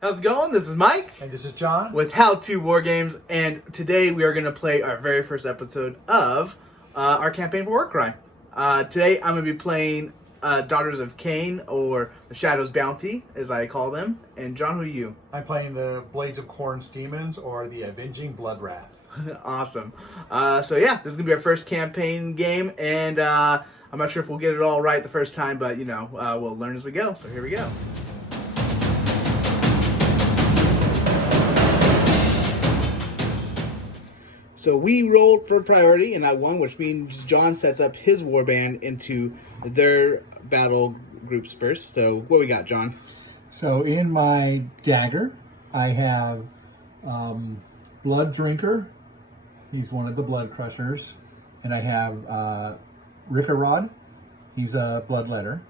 How's it going? This is Mike. And this is John. With How To War Games, and today we are going to play our very first episode of our campaign for Warcry. Today I'm going to be playing Daughters of Khaine, or the Shadow's Bounty, as I call them. And John, who are you? I'm playing the Blades of Khorne's Demons, or the Avenging Bloodwrath. Awesome. So yeah, this is going to be our first campaign game, and I'm not sure if we'll get it all right the first time, but you know, we'll learn as we go. So here we go. So we rolled for priority, and I won, which means John sets up his warband into their battle groups first. So what we got, John? So in my dagger, I have Blood Drinker. He's one of the Blood Crushers. And I have Rickarod. He's a Bloodletter.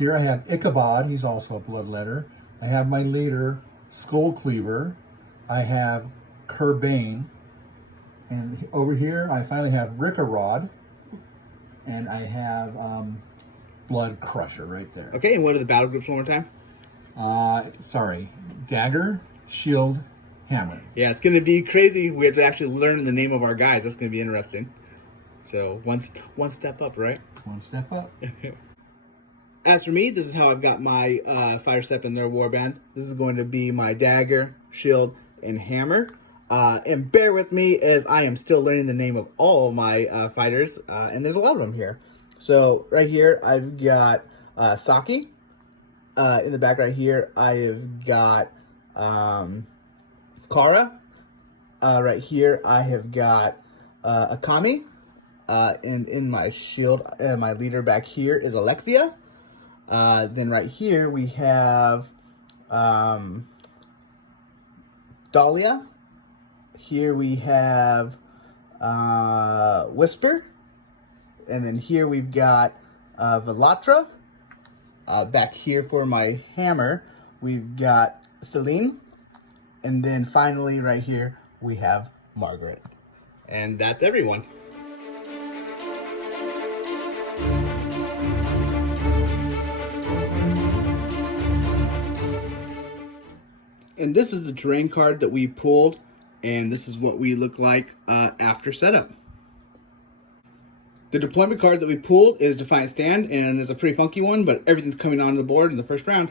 Here I have Ichabod. He's also a Bloodletter. I have my leader, Skullcleaver. I have Kerbane. And over here, I finally have Rickarod, and I have Blood Crusher right there. Okay, and what are the battle groups one more time? Dagger, Shield, Hammer. Yeah, it's going to be crazy. We have to actually learn the name of our guys. That's going to be interesting. So, one step up, right? One step up. As for me, this is how I've got my fire step in their warbands. This is going to be my Dagger, Shield, and Hammer. And bear with me as I am still learning the name of all of my fighters, and there's a lot of them here. So right here I've got Saki. In the back right here I have got Kara. Right here I have got Akami. And in my shield, my leader back here is Alexia. Then right here we have Dahlia. Here we have Whisper, and then here we've got Velatra. Back here for my hammer, we've got Celine, and then finally right here we have Margaret. And that's everyone. And this is the terrain card that we pulled. And this is what we look like after setup. The deployment card that we pulled is Defiant Stand, and it's a pretty funky one, but everything's coming onto the board in the first round.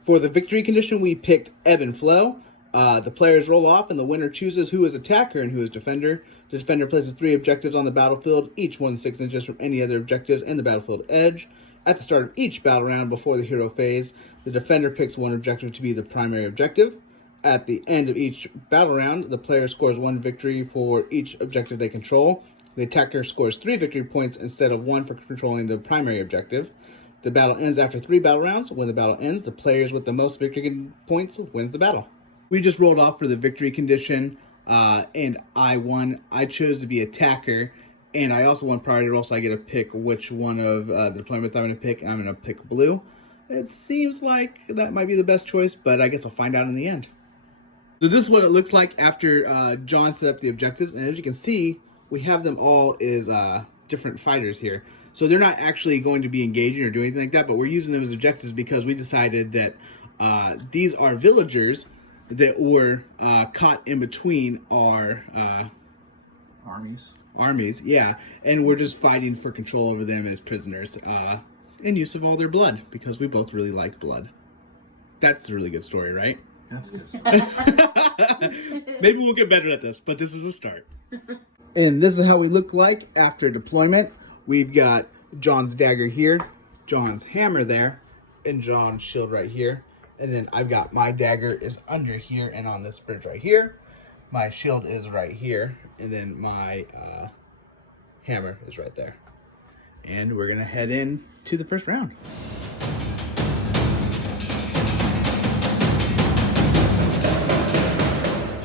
For the victory condition, we picked Ebb and Flow. The players roll off, and the winner chooses who is attacker and who is defender. The defender places 3 objectives on the battlefield, each 1 6 inches from any other objectives in the battlefield edge. At the start of each battle round before the hero phase, the defender picks 1 objective to be the primary objective. At the end of each battle round, the player scores 1 victory for each objective they control. The attacker scores 3 victory points instead of 1 for controlling the primary objective. The battle ends after 3 battle rounds. When the battle ends, the players with the most victory points wins the battle. We just rolled off for the victory condition, and I won. I chose to be attacker, and I also won priority roll, so I get to pick which one of the deployments I'm going to pick, and I'm going to pick blue. It seems like that might be the best choice, but I guess I'll find out in the end. So this is what it looks like after John set up the objectives, and as you can see, we have them all as different fighters here. So they're not actually going to be engaging or doing anything like that, but we're using them as objectives because we decided that these are villagers that were caught in between our armies, yeah, and we're just fighting for control over them as prisoners in use of all their blood, because we both really like blood. That's a really good story, right? That's good. Maybe we'll get better at this, but this is a start. And this is how we look like after deployment. We've got John's dagger here, John's hammer there, and John's shield right here. And then I've got my dagger is under here and on this bridge right here. My shield is right here, and then my hammer is right there. And we're gonna head in to the first round.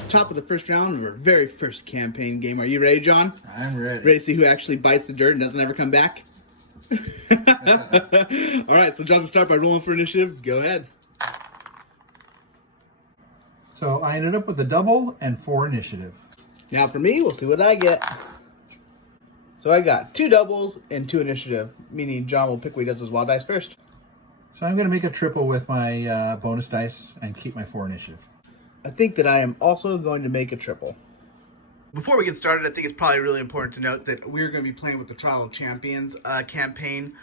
Top of the first round of our very first campaign game. Are you ready, John? I'm ready. Ready to see who actually bites the dirt and doesn't ever come back? All right, so John's start by rolling for initiative. Go ahead. So I ended up with a double and 4 initiative. Now for me, we'll see what I get. So I got 2 doubles and 2 initiative, meaning John will pick what he does with wild dice first. So I'm going to make a triple with my bonus dice and keep my 4 initiative. I think that I am also going to make a triple. Before we get started, I think it's probably really important to note that we're going to be playing with the Trial of Champions campaign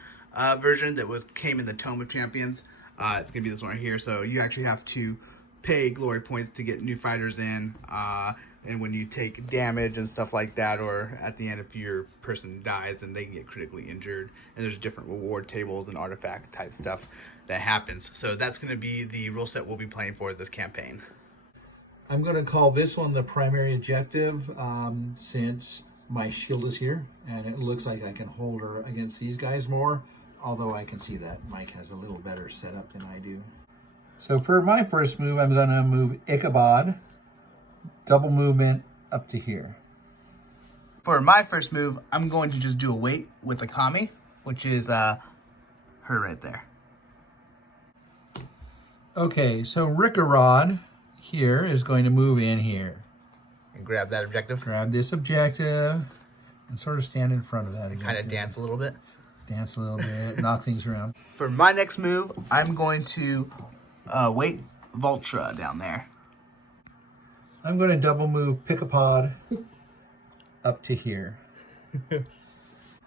version that came in the Tome of Champions. It's going to be this one right here, so you actually have to pay glory points to get new fighters in, and when you take damage and stuff like that, or at the end if your person dies, then they can get critically injured, and there's different reward tables and artifact type stuff that happens. So that's going to be the rule set we'll be playing for this campaign. I'm going to call this one the primary objective since my shield is here, and it looks like I can hold her against these guys more, although I can see that Mike has a little better setup than I do. So for my first move, I'm going to move Ichabod, double movement up to here. For my first move, I'm going to just do a wait with the Kami, which is her right there. Okay, so Rickarod here is going to move in here. And grab that objective. Grab this objective and sort of stand in front of that again. Kind of dance a little bit. Dance a little bit, knock things around. For my next move, I'm going to wait Vultra down there. I'm going to double move Pickapod up to here.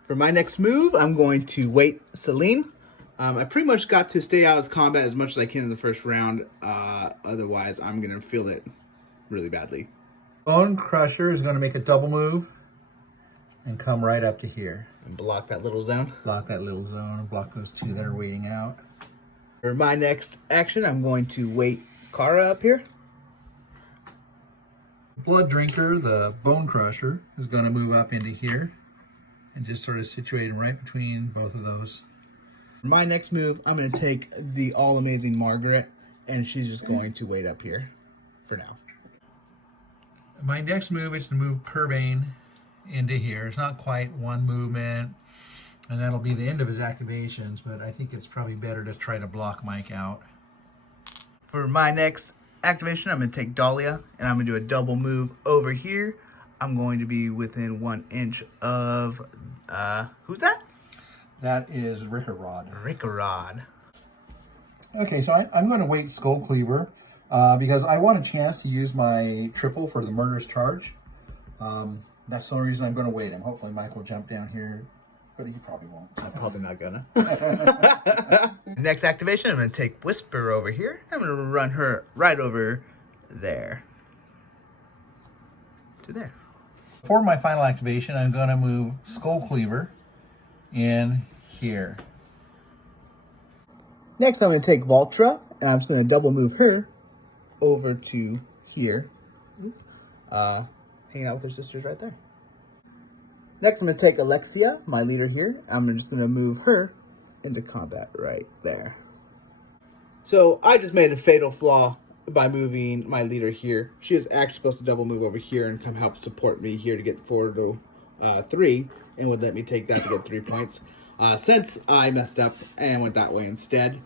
For my next move, I'm going to wait Celine. I pretty much got to stay out of combat as much as I can in the first round. Otherwise, I'm going to feel it really badly. Bone Crusher is going to make a double move and come right up to here. And block that little zone. Block that little zone, block those 2 that are waiting out. For my next action, I'm going to wait Kara up here. Blood Drinker, the Bone Crusher, is going to move up into here and just sort of situated right between both of those. For my next move, I'm going to take the all-amazing Margaret, and she's just going to wait up here for now. My next move is to move Curbane into here. It's not quite one movement, and that'll be the end of his activations, but I think it's probably better to try to block Mike out. For my next activation, I'm going to take Dahlia, and I'm going to do a double move over here. I'm going to be within 1 inch of, who's that? That is Rickarod. Rickarod. Okay, so I'm going to wait Skullcleaver because I want a chance to use my triple for the murderous charge. That's the only reason I'm going to wait him. Hopefully Mike will jump down here, but he probably won't. I'm probably not gonna. Next activation, I'm going to take Whisper over here. I'm going to run her right over there. To there. For my final activation, I'm going to move Skullcleaver in here. Next, I'm going to take Vultra, and I'm just going to double move her over to here. Hanging out with her sisters right there. Next, I'm going to take Alexia, my leader here. I'm just going to move her into combat right there. So I just made a fatal flaw by moving my leader here. She is actually supposed to double move over here and come help support me here to get 4 to 3, and would let me take that to get 3 points. Since I messed up and went that way instead,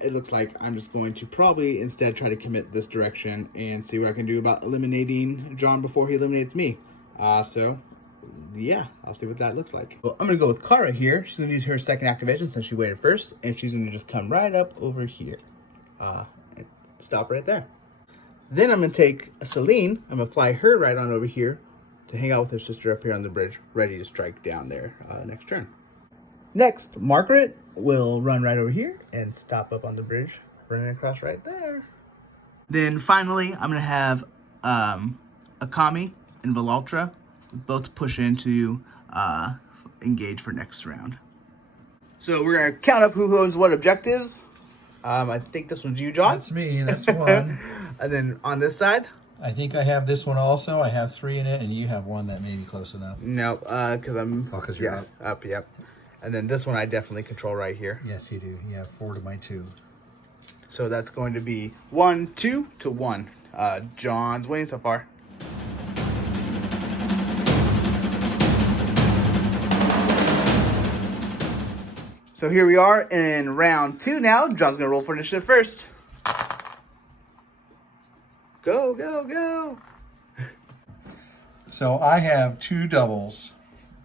it looks like I'm just going to probably instead try to commit this direction and see what I can do about eliminating John before he eliminates me. So yeah, I'll see what that looks like. Well, I'm going to go with Kara here. She's going to use her second activation since she waited first, and she's going to just come right up over here. And stop right there. Then I'm going to take Celine. I'm going to fly her right on over here to hang out with her sister up here on the bridge, ready to strike down there next turn. Next, Margaret will run right over here and stop up on the bridge, running across right there. Then finally, I'm going to have Akami and Velaltra both push into engage for next round. So we're going to count up who owns what objectives. I think this one's you, John. That's me. That's one. And then on this side? I think I have this one also. I have 3 in it, and you have 1 that may be close enough. No, because I'm... Oh, because you're up, yep. And then this one I definitely control right here. Yes, you do. You have 4 to my 2. So that's going to be 1, 2 to 1. John's winning so far. So here we are in round 2 now. John's going to roll for initiative first. Go, go, go. So I have 2 doubles.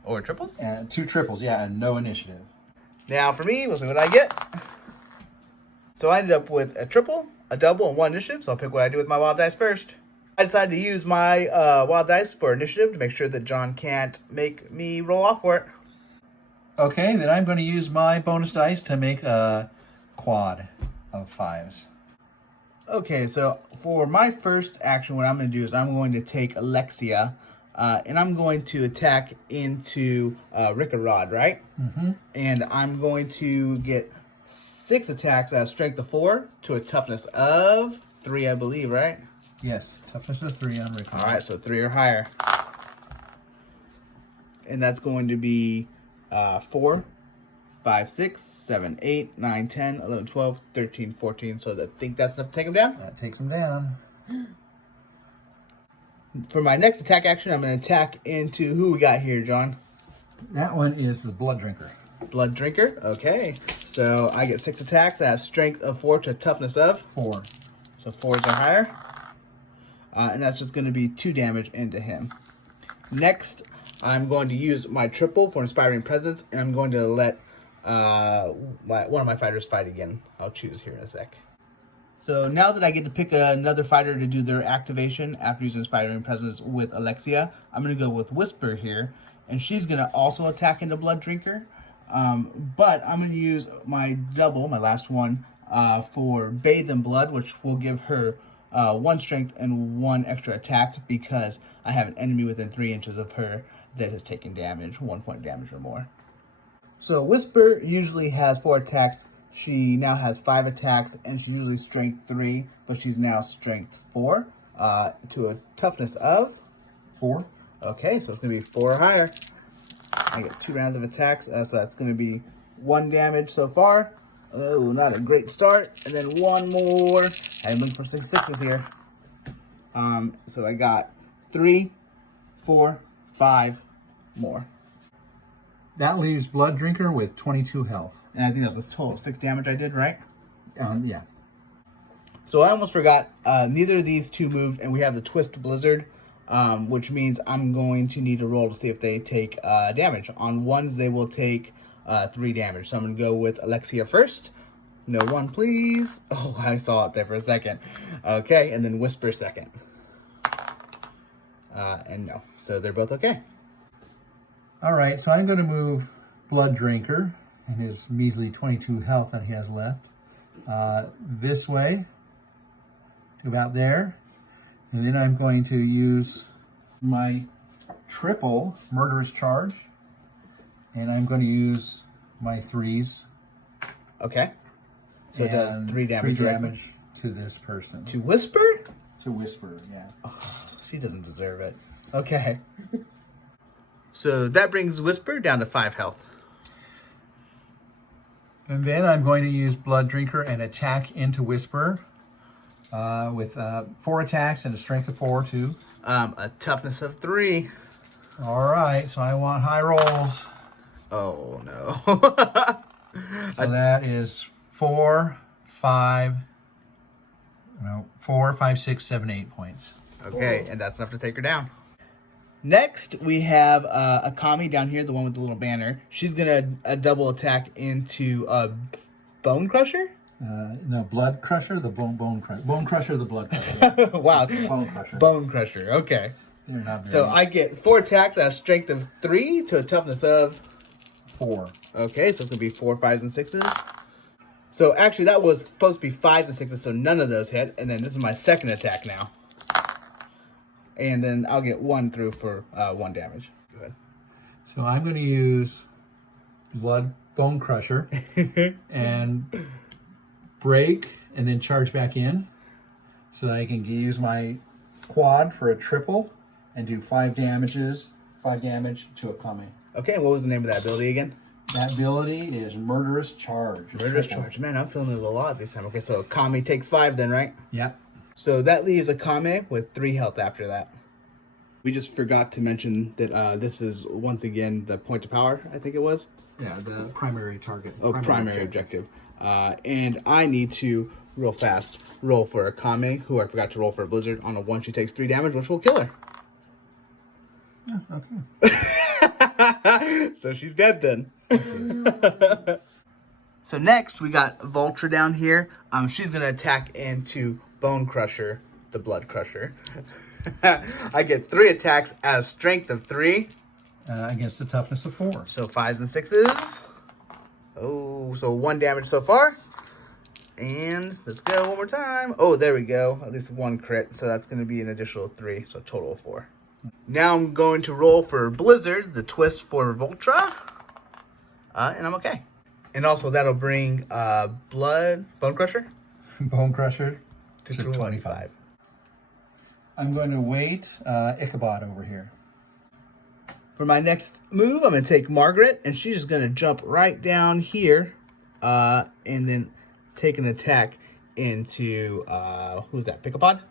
Or triples? And 2 triples, yeah, and no initiative. Now for me, we'll see what I get. So I ended up with a triple, a double, and 1 initiative. So I'll pick what I do with my wild dice first. I decided to use my wild dice for initiative to make sure that John can't make me roll off for it. Okay, then I'm going to use my bonus dice to make a quad of 5s. Okay, so for my first action, what I'm going to do is I'm going to take Alexia, and I'm going to attack into Rickarod, right? Mm-hmm. And I'm going to get 6 attacks at a strength of 4 to a toughness of 3, I believe, right? Yes, toughness of 3 on Rickarod. All right, so 3 or higher. And that's going to be 4, 5, 6, 7, 8, 9, 10, 11, 12, 13, 14. So I think that's enough to take him down. That takes him down. For my next attack action, I'm going to attack into who we got here, John? That one is the Blood Drinker. Blood Drinker. Okay. So I get 6 attacks at a strength of 4 to a toughness of 4. So 4s are higher. And that's just going to be 2 damage into him. Next, I'm going to use my triple for Inspiring Presence, and I'm going to let one of my fighters fight again. I'll choose here in a sec. So now that I get to pick another fighter to do their activation after using Inspiring Presence with Alexia, I'm going to go with Whisper here, and she's going to also attack into Blood Drinker. But I'm going to use my double, my last one, for Bathe in Blood, which will give her 1 strength and 1 extra attack because I have an enemy within 3 inches of her that has taken damage, 1 point damage or more. So Whisper usually has 4 attacks. She now has 5 attacks, and she's usually strength 3, but she's now strength 4 to a toughness of 4. Okay, so it's going to be 4 or higher. I get 2 rounds of attacks, so that's going to be 1 damage so far. Oh, not a great start. And then 1 more. I'm looking for 6 sixes here. So I got 3, 4, 5 more. That leaves Blood Drinker with 22 health. And I think that was a total of 6 damage I did, right? Yeah. So I almost forgot, neither of these 2 moved, and we have the Twist Blizzard, which means I'm going to need to roll to see if they take damage. On 1s, they will take 3 damage. So I'm going to go with Alexia first. No 1, please. Oh, I saw it there for a second. Okay, and then Whisper second. And no. So they're both okay. All right, so I'm going to move Blood Drinker and his measly 22 health that he has left this way to about there. And then I'm going to use my triple Murderous Charge. And I'm going to use my 3s. Okay. So it does 3 damage. 3 damage to this person. To Whisper? To Whisper, yeah. Oh, she doesn't deserve it. Okay. So that brings Whisper down to 5 health. And then I'm going to use Blood Drinker and attack into Whisper with 4 attacks and a strength of 4 too. A toughness of 3. All right, so I want high rolls. Oh no. So that is 4, 5, 6, 7, 8 points. Okay, and that's enough to take her down. Next, we have Akami down here, the one with the little banner. She's going to double attack into Bone Crusher? No, Blood Crusher, the Bone Crusher. Bone Crusher, the Blood Crusher. Wow. Bone Crusher. Bone Crusher, okay. They're not very So I get 4 attacks at a strength of 3 to a toughness of 4. Okay, so it's going to be 4, 5s, and 6s. So actually, that was supposed to be 5s and 6s, so none of those hit. And then this is my second attack now. And then I'll get 1 through for 1 damage. Go ahead. So I'm going to use Bone Crusher and break and then charge back in so that I can use my quad for a triple and do 5 damage to Akami. Okay, what was the name of that ability again? That ability is Murderous Charge. Murderous Charge. Man, I'm feeling it a lot this time. Okay, so Akami takes 5 then, right? Yep. So that leaves Akame with 3 health after that. We just forgot to mention that this is, once again, the point of power, I think it was. Yeah, the primary target. Oh, primary objective. And I need to, real fast, roll for Akame, who I forgot to roll for a Blizzard. On a 1, she takes 3 damage, which will kill her. Oh, okay. So she's dead then. So next we got Vultra down here. She's gonna attack into Bone Crusher, the Blood Crusher. I get 3 attacks at a strength of 3. Against the toughness of 4. So 5s and 6s. Oh, so 1 damage so far. And let's go one more time. Oh, there we go. At least 1 crit. So that's going to be an additional 3. So a total of 4. Now I'm going to roll for Blizzard, the twist for Vultra. And I'm okay. And also that'll bring Bone Crusher? Bone Crusher to 25. I'm going to wait Ichabod over here. For my next move, I'm going to take Margaret, and she's just going to jump right down here, and then take an attack into, who's that, Ichabod?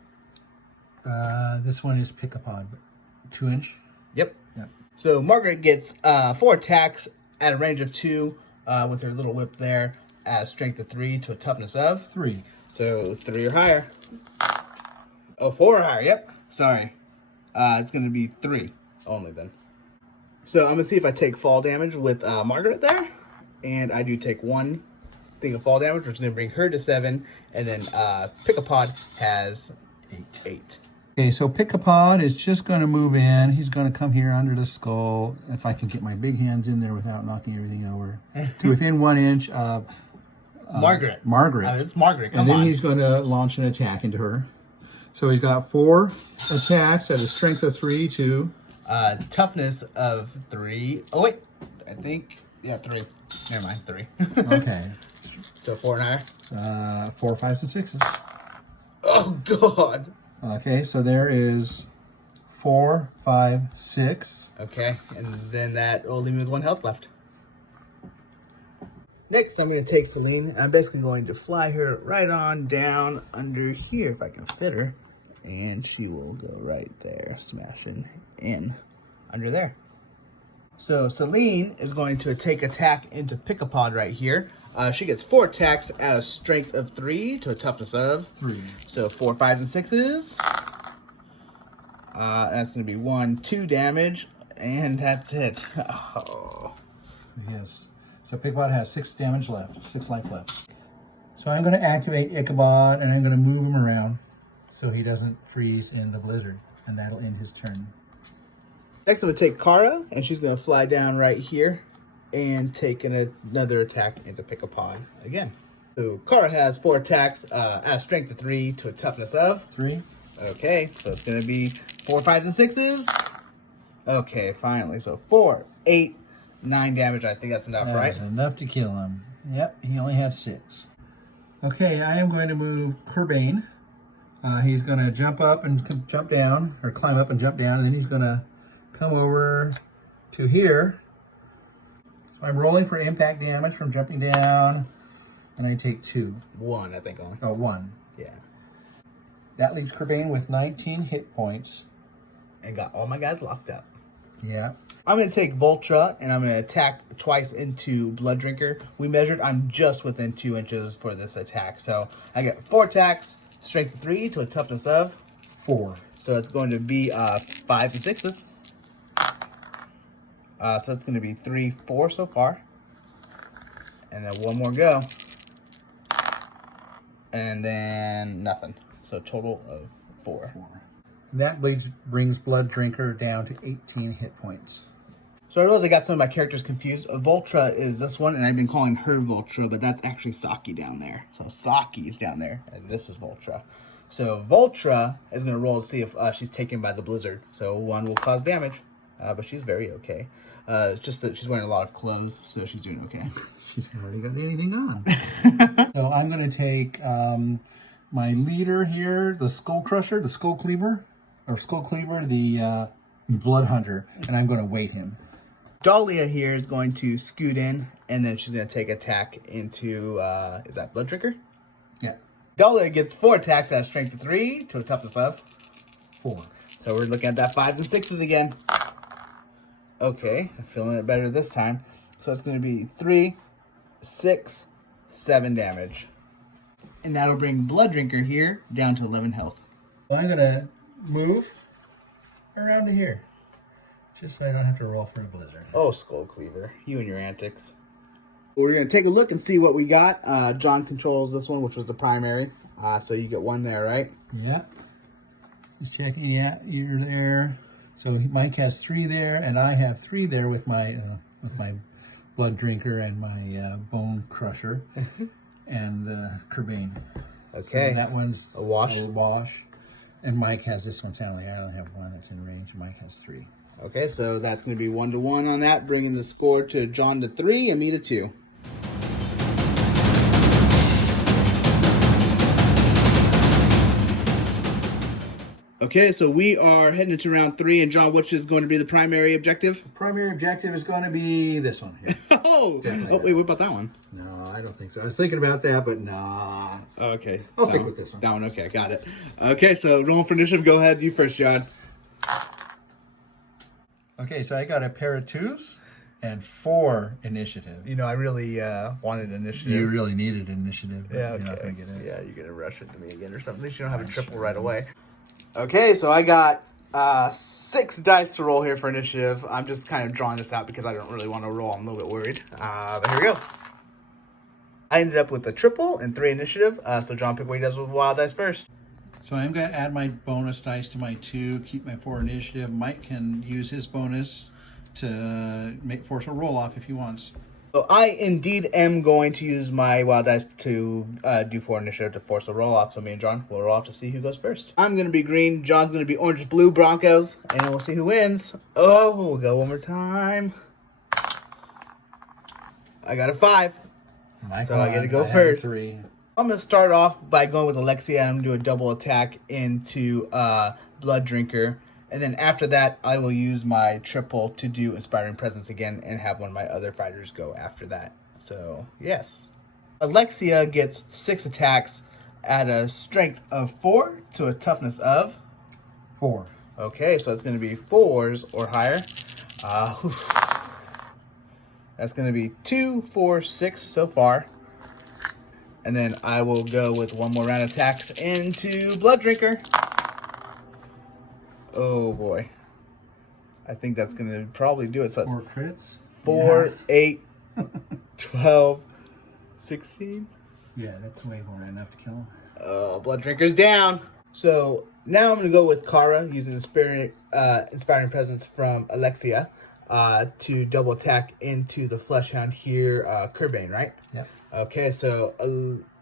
This one is Ichabod, 2-inch. Yep. So Margaret gets 4 attacks at a range of 2 with her little whip there, at a strength of 3 to a toughness of 3. So 3 or higher. Oh, 4 or higher, yep. Sorry. It's going to be 3 only then. So I'm going to see if I take fall damage with Margaret there. And I do take 1 thing of fall damage, which is going to bring her to 7. And then Ichabod has 8. Okay, so Ichabod is just going to move in. He's going to come here under the skull. If I can get my big hands in there without knocking everything over. To within 1 inch of Margaret. It's Margaret. Come and then on. he's going to launch an attack into her. So he's got 4 attacks at a strength of 3 to... toughness of 3. Oh, wait. I think, yeah, 3. Never mind, 3. Okay. So 4 and higher. 4, 5s, and 6s. Oh, God. Okay, so there is 4, 5, 6. Okay, and then that will leave me with 1 health left. Next, I'm going to take Celine. I'm basically going to fly her right on down under here, if I can fit her. And she will go right there, smashing in under there. So Celine is going to take attack into Ichabod right here. She gets 4 attacks at a strength of 3 to a toughness of 3. So 4, 5s, and 6s. That's going to be 1, 2 damage, and that's it. Oh. Yes. So Ichabod has 6 damage left, 6 life left. So I'm going to activate Ichabod, and I'm going to move him around so he doesn't freeze in the blizzard, and that'll end his turn. Next, I'm going to take Kara, and she's going to fly down right here and take another attack into Ichabod again. So Kara has 4 attacks at a strength of 3 to a toughness of 3. Okay, so it's going to be 4, 5s, and 6s. Okay, finally. So 4, 8, 9 damage. I think that's enough, right? That's enough to kill him. Yep, he only has 6. Okay, I am going to move Khorne. He's going to jump up and jump down, or climb up and jump down, and then he's going to come over to here. So I'm rolling for impact damage from jumping down, and I take 2. 1, I think only. Oh, 1. Yeah. That leaves Khorne with 19 hit points. And got all my guys locked up. Yeah. I'm going to take Vultra, and I'm going to attack twice into Blood Drinker. We measured, I'm just within 2 inches for this attack. So I get 4 attacks, strength of 3 to a toughness of 4. So it's going to be 5 and 6s. So it's going to be 3, 4 so far. And then 1 more go. And then nothing. So a total of 4. That brings Blood Drinker down to 18 hit points. So I realized I got some of my characters confused. Vultra is this one, and I've been calling her Vultra, but that's actually Saki down there. So Saki is down there, and this is Vultra. So Vultra is going to roll to see if she's taken by the blizzard. So 1 will cause damage, but she's very okay. It's just that she's wearing a lot of clothes, so she's doing okay. She's already got anything on. So I'm going to take my leader here, the Skullcrusher, the Skullcleaver, the Blood Hunter, and I'm going to weight him. Dahlia here is going to scoot in, and then she's going to take attack into, is that Blood Drinker? Yeah. Dahlia gets 4 attacks at a strength of 3 to a toughness of 4. So we're looking at that 5s and 6s again. Okay, I'm feeling it better this time. So it's going to be 3, 6, 7 damage. And that'll bring Blood Drinker here down to 11 health. Well, I'm going to move around to here, just so I don't have to roll for a blizzard. Oh, Skullcleaver, you and your antics. We're going to take a look and see what we got. John controls this one, which was the primary. So you get one there, right? Yeah. Just checking. Yeah, you're there. So Mike has 3 there, and I have 3 there with my blood drinker and my bone crusher and the Khorne. Okay. So that one's a wash. A wash. And Mike has this one. Sound like I only have 1 that's in range. Mike has 3. Okay, so that's going to be 1-1 on that, bringing the score to John to 3 and me to 2. Okay, so we are heading into round 3, and John, which is going to be the primary objective? The primary objective is going to be this one here. Oh, wait, what about that one? No, I don't think so. I was thinking about that, but nah. Okay. I'll stick with this one. That one, okay, got it. Okay, so rolling for initiative. Go ahead, you first, John. Okay, so I got a pair of 2s and 4 initiative. You know, I really wanted initiative. You really needed initiative. But Yeah, you're not okay. gonna get it. Yeah, you're going to rush it to me again or something. At least you don't have a triple right away. Okay, so I got 6 dice to roll here for initiative. I'm just kind of drawing this out because I don't really want to roll. I'm a little bit worried. But here we go. I ended up with a triple and 3 initiative. So John, pick what he does with wild dice first. So I'm going to add my bonus dice to my 2, keep my 4 initiative. Mike can use his bonus to force a roll off if he wants. So I indeed am going to use my wild dice to do 4 initiative to force a roll off. So me and John will roll off to see who goes first. I'm going to be green. John's going to be orange, blue, Broncos. And we'll see who wins. Oh, we'll go one more time. I got a 5. So I get to go first. 3. I'm going to start off by going with Alexia. I'm going to do a double attack into Blood Drinker. And then after that, I will use my triple to do Inspiring Presence again and have one of my other fighters go after that. So, yes. Alexia gets 6 attacks at a strength of 4 to a toughness of 4. Okay, so it's going to be 4s or higher. That's going to be 2, 4, 6 so far. And then I will go with one more round of attacks into Blood Drinker. Oh boy. I think that's going to probably do it. So it's 4 crits? 4, 8, 12, 16. Yeah, that's way more than enough to kill him. Blood Drinker's down. So now I'm going to go with Kara using the Inspiring Presence from Alexia to double attack into the Fleshhound here, Khorne, right? Yep. Okay, so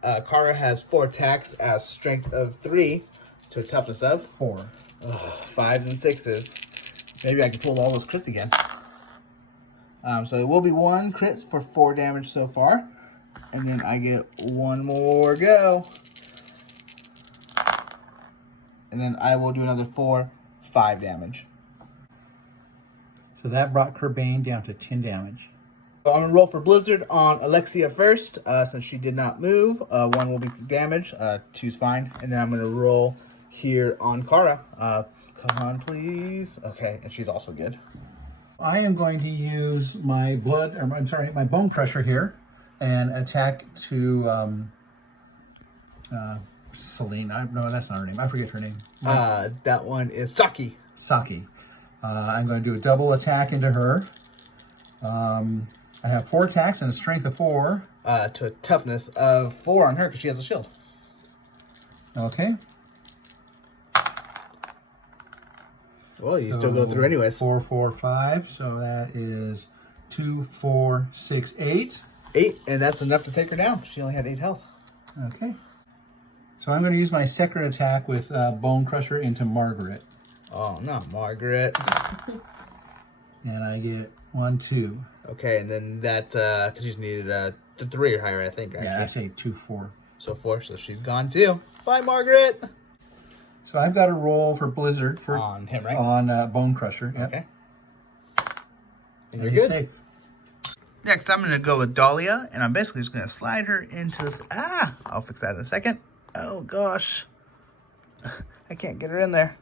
Kara has 4 attacks at strength of 3 to a toughness of 4. 5s and 6s. Maybe I can pull all those crits again. So it will be 1 crit for 4 damage so far. And then I get 1 more go. And then I will do another 4, 5 damage. So that brought Khorne down to 10 damage. So I'm going to roll for Blizzard on Alexia first, since she did not move. 1 will be damage, 2's fine. And then I'm going to roll here on Kara. Come on, please. Okay, and she's also good. I am going to use my my bone crusher here and attack to Celine. No, that's not her name. I forget her name. That one is Saki. Saki. I'm going to do a double attack into her. I have 4 attacks and a strength of 4. To a toughness of 4 on her because she has a shield. Okay. Well, you still go through anyways. 4, 4, 5. So that is 2, 4, 6, 8. 8, and that's enough to take her down. She only had 8 health. Okay. So I'm going to use my second attack with Bone Crusher into Margaret. Oh, not Margaret. And I get 1, 2. Okay, and then that, because she's needed 3 or higher, I think, right? Yeah, I say 2, 4. So 4, so she's gone too. Bye, Margaret. So I've got a roll for Blizzard for on him, right? On Bone Crusher. Yep. Okay. And you're good. Safe. Next, I'm going to go with Dahlia, and I'm basically just going to slide her into this. I'll fix that in a second. Oh, gosh. I can't get her in there.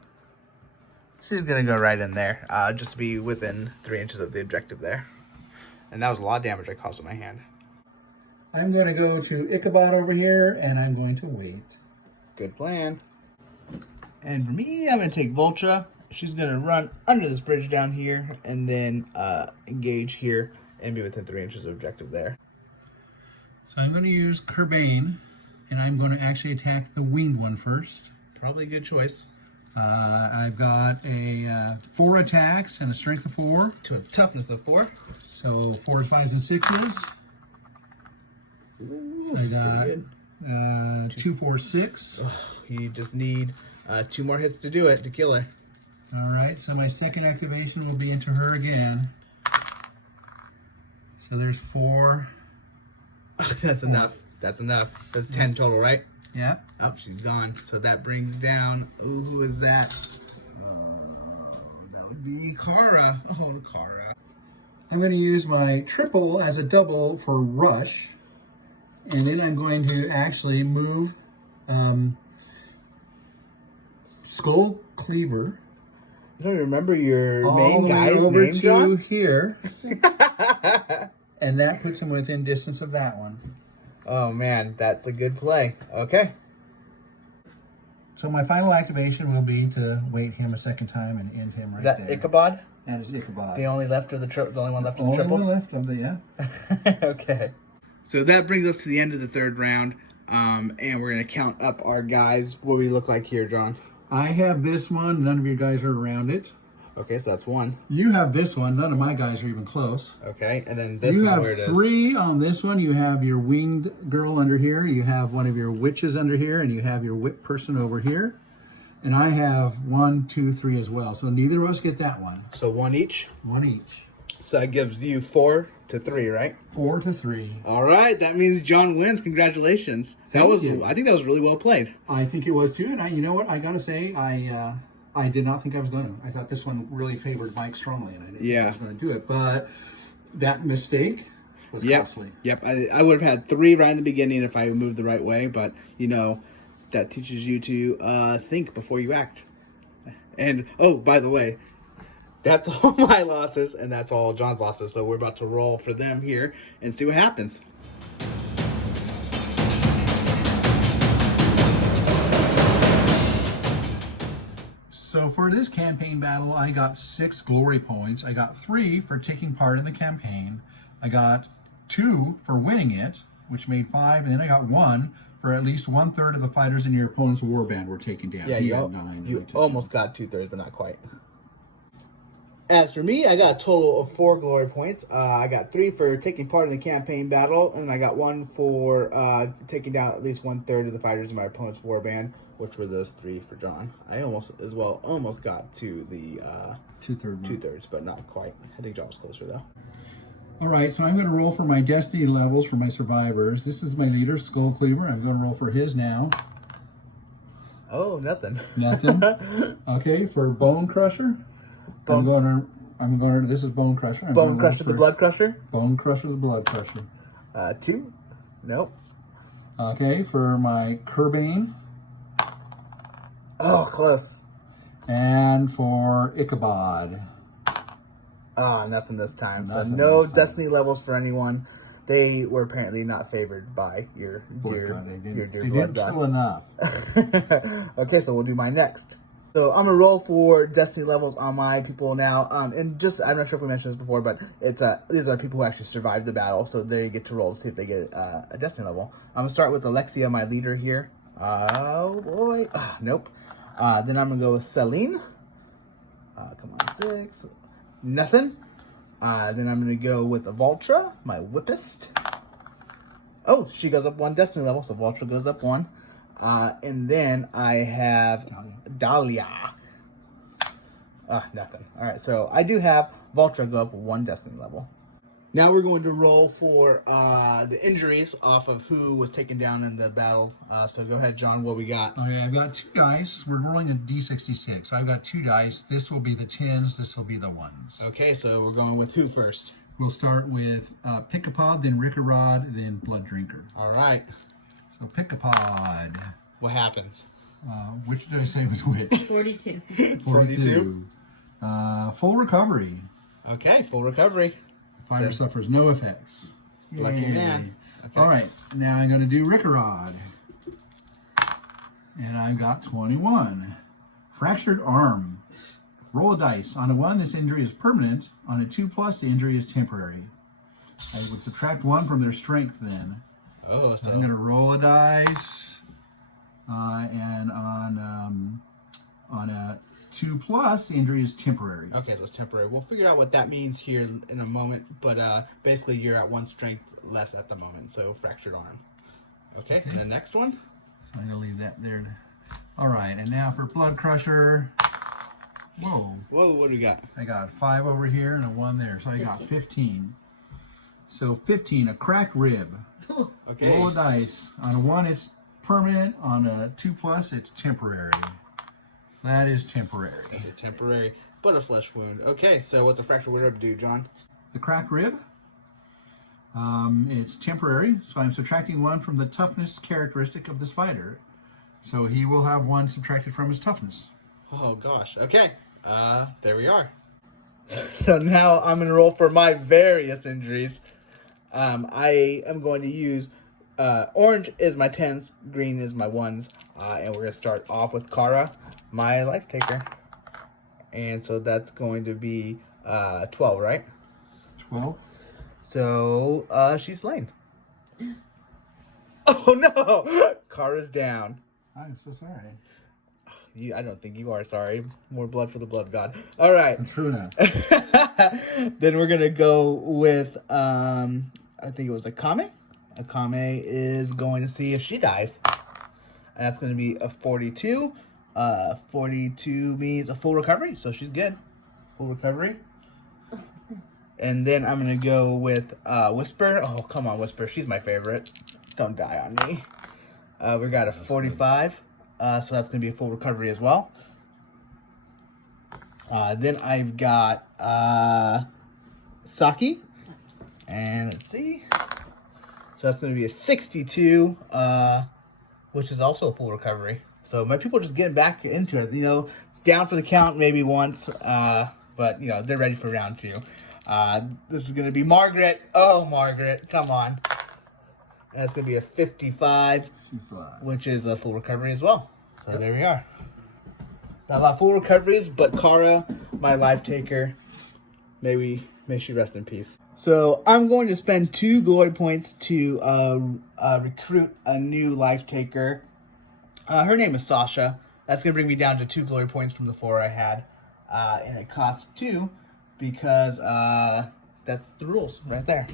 She's going to go right in there, just to be within 3 inches of the objective there. And that was a lot of damage I caused with my hand. I'm going to go to Ichabod over here, and I'm going to wait. Good plan. And for me, I'm going to take Vultra. She's going to run under this bridge down here, and then engage here, and be within 3 inches of objective there. So I'm going to use Khorne, and I'm going to actually attack the winged one first. Probably a good choice. I've got a 4 attacks and a strength of 4. To a toughness of 4. So 4s, 5s, and 6s. Ooh, I got 2, 4, 6. Oh, you just need 2 more hits to do it, to kill her. All right, so my second activation will be into her again. So there's 4. That's enough. That's enough. That's 10 total, right? Yeah. Oh, she's gone. So that brings down. Ooh, who is that? That would be Kara. Oh, Kara. I'm going to use my triple as a double for rush. And then I'm going to actually move Skullcleaver. I don't remember your all main the way guy's over name, to John? here. And that puts him within distance of that one. Oh, man. That's a good play. Okay. So my final activation will be to wait him a second time and end him right there. Is that Ichabod? That is Ichabod. The only left of the only one left of the Only triple? one left of the, yeah. Okay. So that brings us to the end of the 3rd round. And we're going to count up our guys. What do we look like here, John? I have this one. None of your guys are around it. Okay, so that's 1. You have this one. None of my guys are even close. Okay, and then this You is have where it is. 3 on this one. You have your winged girl under here. You have one of your witches under here. And you have your whip person over here. And I have 1, 2, 3 as well. So neither of us get that one. So 1 each. 1 each. So that gives you 4 to 3, right? 4 to 3. All right, that means John wins. Congratulations. Thank you. I think that was really well played. I think it was too. And you know what? I got to say, I did not think I was going to. I thought this one really favored Mike strongly, and I didn't think I was going to do it. But that mistake was costly. Yep. I would have had 3 right in the beginning if I moved the right way, but that teaches you to think before you act. And oh, by the way, that's all my losses, and that's all John's losses. So we're about to roll for them here and see what happens. So for this campaign battle, I got 6 glory points. I got 3 for taking part in the campaign. I got 2 for winning it, which made 5, and then I got 1 for at least 1/3 of the fighters in your opponent's warband were taken down. Yeah, He you had 9. you almost got 2/3, but not quite. As for me, I got a total of 4 glory points. I got 3 for taking part in the campaign battle, and I got 1 for taking down at least 1/3 of the fighters in my opponent's warband, which were those 3 for John. I almost got to the 2/3. 2/3, but not quite. I think John was closer though. All right, so I'm going to roll for my destiny levels for my survivors. This is my leader, Skullcleaver. I'm going to roll for his now. Oh, nothing. Nothing. Okay, for Bone Crusher, I'm going to. This is Bone Crusher. Bone Crusher, the Blood Crusher. Bone Crusher, the Blood Crusher. 2. Nope. Okay, for my Khorne, Oh, close. and for Ichabod. Nothing this time. Nothing So no this time. destiny levels for anyone. They were apparently not favored by your dear They blood didn't god. kill enough. Okay, so we'll do mine next. So I'm gonna roll for destiny levels on my people now. And just I'm not sure if we mentioned this before, but it's these are people who actually survived the battle, so they get to roll to see if they get a destiny level. I'm gonna start with Alexia, my leader here. Oh boy, nope. Then I'm gonna go with Celine. Come on, 6. Nothing. Then I'm gonna go with the Vultra, my whippist. Oh, she goes up 1 destiny level, so Vultra goes up 1. And then I have Dahlia. Nothing. All right, so I do have Vultra go up 1 destiny level. Now we're going to roll for the injuries off of who was taken down in the battle. So go ahead, John, what we got? Okay, I've got 2 dice. We're rolling a d66. So I've got 2 dice. This will be the 10s. This will be the 1s. Okay, so we're going with who first? We'll start with Pick-a-Pod, then Rick-a-Rod, then Blood Drinker. All right. So Pick-a-Pod. What happens? Which did I say was which? 42. 42. Full recovery. Okay, full recovery. Fighter suffers no effects. Lucky Yay. man. Okay. All right, now I'm going to do Rick-a-Rod. And I've got 21. Fractured arm. Roll a dice. On a 1, this injury is permanent. On a 2+, the injury is temporary. I would subtract 1 from their strength then. Oh, so I'm going to roll a dice. And on a 2+, the injury is temporary. okay, so it's temporary. We'll figure out what that means here in a moment. But basically, you're at 1 strength less at the moment, so fractured arm. Okay, and the next one. So I'm going to leave that there. All right, and now for Blood Crusher. Whoa. Whoa, what do we got? I got 5 over here and a 1 there, so I got 15. So 15, a cracked rib. Okay. Roll a dice. On a 1, it's permanent. On a 2+, it's temporary. That is temporary. Okay, temporary, but a flesh wound. Okay, so what's a fractured rib do, John? The cracked rib, it's temporary, so I'm subtracting 1 from the toughness characteristic of this fighter. So he will have 1 subtracted from his toughness. Oh gosh. Okay. There we are. So now I'm gonna roll for my various injuries. I am going to use orange is my 10s, green is my 1s, and we're gonna start off with Kara, my life taker. And so that's going to be 12, right? 12. So she's slain. Oh no! Kara's down. I'm so sorry. I don't think you are sorry. More blood for the blood god. All right. True enough. Then we're gonna go with I think it was Akame. Akame is going to see if she dies, and that's going to be a 42. 42 means a full recovery, so she's good. Full recovery. And then I'm gonna go with Whisper. Oh, come on, Whisper. She's my favorite. Don't die on me. We got a 45. So that's gonna be a full recovery as well. Then I've got Saki. And let's see. So that's gonna be a 62, which is also a full recovery. So my people are just getting back into it, down for the count maybe once, but they're ready for round 2. This is gonna be Margaret. Oh, Margaret, come on. And that's gonna be a 55, which is a full recovery as well. So there we are. Not a lot of full recoveries, but Kara, my life taker, may she rest in peace. So I'm going to spend 2 glory points to recruit a new life taker. Her name is Sasha. That's going to bring me down to 2 glory points from the 4 I had. And it costs 2 because that's the rules right there.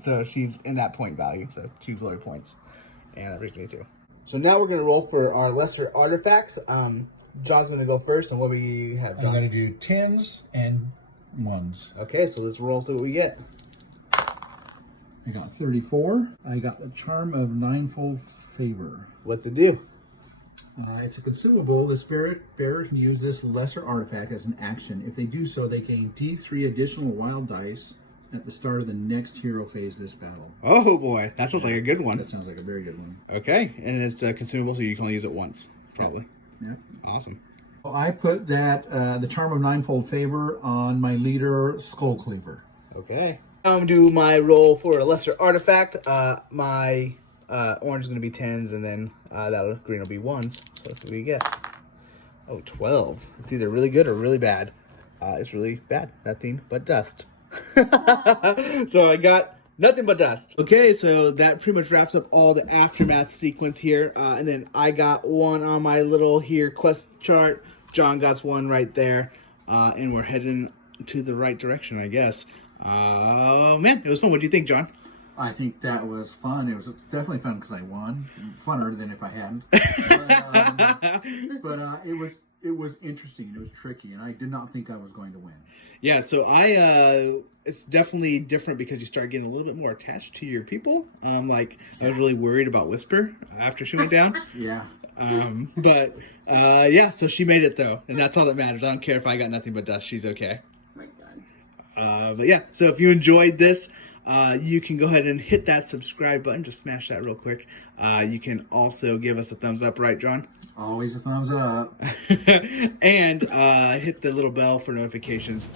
So she's in that point value. So 2 glory points. And that brings me to 2. So now we're going to roll for our lesser artifacts. John's going to go first. And what we have, John? I'm going to do 10s and 1s. Okay, so let's roll, see what we get. I got 34. I got the Charm of Ninefold Favor. What's it do? It's a consumable. The spirit bearer can use this lesser artifact as an action. If they do so, they gain D3 additional wild dice at the start of the next hero phase of this battle. Oh boy, that sounds like a good one. That sounds like a very good one. Okay, and it's consumable, so you can only use it once, probably. Yeah. Awesome. Well, I put that the Charm of Ninefold Favor on my leader, Skullcleaver. Okay. I'm going to do my roll for a lesser artifact. My orange is going to be 10s, and then that green will be 1s. So let's see what we get. Oh, 12. It's either really good or really bad. It's really bad. Nothing but dust. So I got nothing but dust. Okay, so that pretty much wraps up all the aftermath sequence here. And then I got one on my little here quest chart. John got one right there. And we're heading to the right direction, I guess. Oh, man, it was fun. What do you think, John? I think that was fun. It was definitely fun because I won. Funner than if I hadn't. But it was interesting. It was tricky, and I did not think I was going to win. Yeah, so it's definitely different because you start getting a little bit more attached to your people. I was really worried about Whisper after she went down. Yeah. Yeah, so she made it though, and that's all that matters. I don't care if I got nothing but dust. She's okay. Oh my God. But yeah, so if you enjoyed this, you can go ahead and hit that subscribe button. Just smash that real quick. You can also give us a thumbs up, right, John? Always a thumbs up. And hit the little bell for notifications.